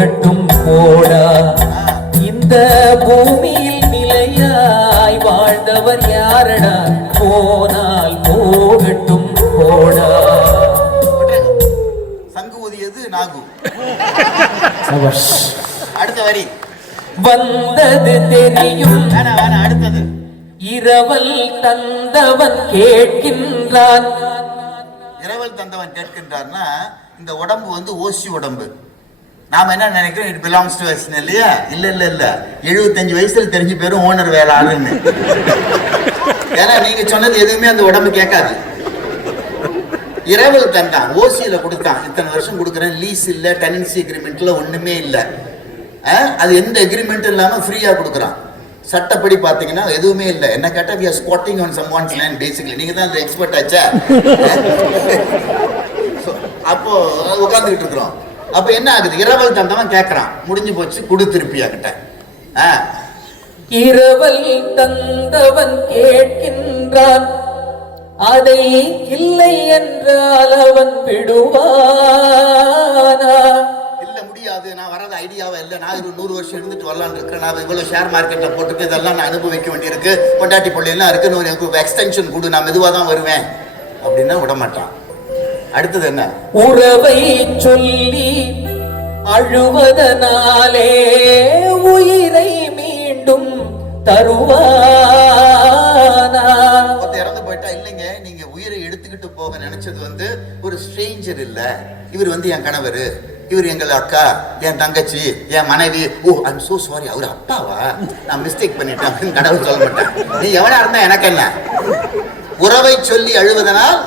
போகட்டும் போடா. இந்த பூமியில் நிலையாய் வாழ்ந்தவர் யாரடா? போனால் போகட்டும் போடா. சங்கு ஊதியது நாகு. அடுத்த வரி வந்தது தெரியும். அடுத்தது இரவல் தந்தவன் கேட்கின்றான். இரவல் தந்தவன் கேட்கின்றார்னா இந்த உடம்பு வந்து ஓசி உடம்பு. நாம என்ன நினைக்கிறோம், இட் பிலாங்ஸ் டு அஸ் இல்லையா? இல்ல இல்ல இல்ல, 75 வயசுல தெரிஞ்சு பேரும் ஓனர் வேலை ஆளுன்னு. ஏன்னா நீங்க சொன்னது எதுவுமே அந்த உடம்பு கேட்காது. இரவல் தந்தான், ஓசியில கொடுத்தான், இத்தனை வருஷம் கொடுக்குறேன், லீஸ் இல்ல, டெனன்சி அக்ரிமெண்ட்ல ஒண்ணுமே இல்ல, அது எந்த அக்ரிமெண்ட் இல்லாம ஃப்ரீயா கொடுக்குறான். சட்டப்படி பாத்தீங்கன்னா எதுவுமே இல்லை. என்ன கேட்டா we are squatting on someone's land basically. நீங்க தான் அந்த எக்ஸ்பர்ட் ஆச்சா. அப்போ உட்கார்ந்துகிட்டு இருக்கிறோம். அப்ப என்ன ஆகுது, இரவல் தந்தவன் கேட்கறான், முடிஞ்சு போச்சு, குடு திருப்பியா கிட்ட. இரவல் தந்தவன் கேட்கின்றான், அதை இல்லை என்றால் அவன் விடுவானா? இல்ல முடியாது, நான் வரது ஐடியாவே இல்லை, நான் 100 வருஷம் இருந்துட்டு வரலான்னு இருக்கிறேன், நான் இவ்வளவு ஷேர் மார்க்கெட்ல போட்டுருக்கு, இதெல்லாம் நான் அனுபவிக்க வேண்டியிருக்கு, பொண்டாட்டி பிள்ளை எல்லாம் இருக்கு, எனக்கு எக்ஸ்டென்ஷன் கொடு, நான் மெதுவாக தான் வருவேன் அப்படின்னா விட மாட்டான். அடுத்தது என்ன, உறவை சொல்லி அழுவதனாலே உயிரை மீண்டும் தருவானா? இறந்து போயிட்டா இல்லைங்க, நீங்க உயிரை எடுத்துக்கிட்டு போக நினைச்சது வந்து ஒரு ஸ்ட்ரேஞ்சர் இல்ல, இவர் வந்து என் கணவர், இவர் எங்கள் அக்கா, என் தங்கச்சி, என் மனைவி. ஓ ஐம் சோ சாரி, அவர் அப்பாவா, நான் மிஸ்டேக் பண்ணிட்டேன் அப்படின்னு கடவுள் சொல்ல மாட்டேன். நீ எவனா இருந்தா எனக்கு என்ன. உறவை சொல்லி அழுவதனால்,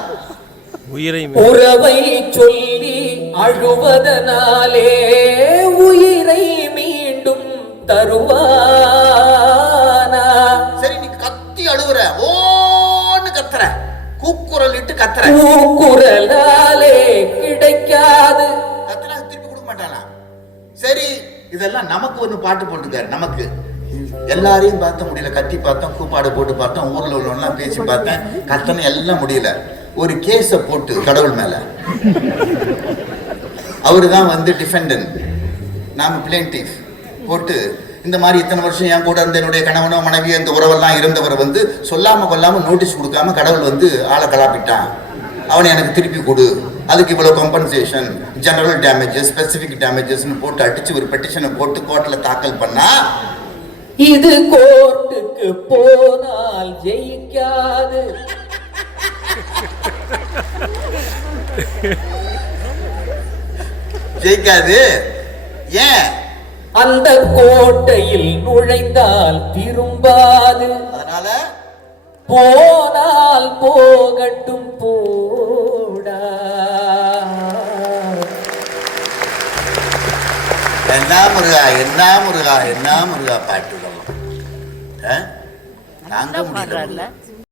உறவை சொல்லி அழுவதனாலே உயிரை மீண்டும் தருவானா? சரி நீ கத்தி அழுவுற, ஓன்னு கத்துற, கூக்குரல் இட்டு கத்துற, கூக்குரலாலே கிடைக்காது, கத்துனா திருப்பி கொடுக்க மாட்டானா? சரி இதெல்லாம் நமக்கு ஒண்ணு பாட்டு போட்டுக்காரு. நமக்கு எல்லாரையும் பார்த்த முடியல, கத்தி பார்த்தோம், கூப்பாடு போட்டு பார்த்தோம், ஊர்ல உள்ளவெல்லாம் பேசி பார்த்தேன், கத்தனை எல்லாம் முடியல. ஒரு கேஸ போட்டு கடவுள் மேல, அவரு தான் வந்து டிஃபெண்டன்ட், நாம பிளேன்டிஃப் போட்டு, இந்த மாதிரி இத்தனை வருஷம் என் கூட இருந்த என்னுடைய கணவனோ மனைவியோ இந்த உறவெல்லாம் இருந்தவர் வந்து சொல்லாம கொல்லாம நோட்டீஸ் கொடுக்காம கடவுள் வந்து ஆளை கலாப்பிட்டான், அவனை எனக்கு திருப்பி கொடு, அதுக்கு இவ்வளவு காம்பன்சேஷன், ஜெனரல் டேமேஜஸ், ஸ்பெசிபிக் டேமேஜஸ்னு போட்டு அடிச்சு ஒரு பெட்டிஷனை போட்டு கோர்ட்ல தாக்கல் பண்ணா, இது கோர்ட்டுக்கு போனால் ஜெயிக்காது, ஜெயிக்காது. ஏன்? அந்த கோட்டையில் நுழைந்தால் திரும்பாது, அதனால போனால் போகட்டும் போடா. என்ன முருகா, என்ன முருகா, என்ன முருகா பாட்டு தாங்க முடியல.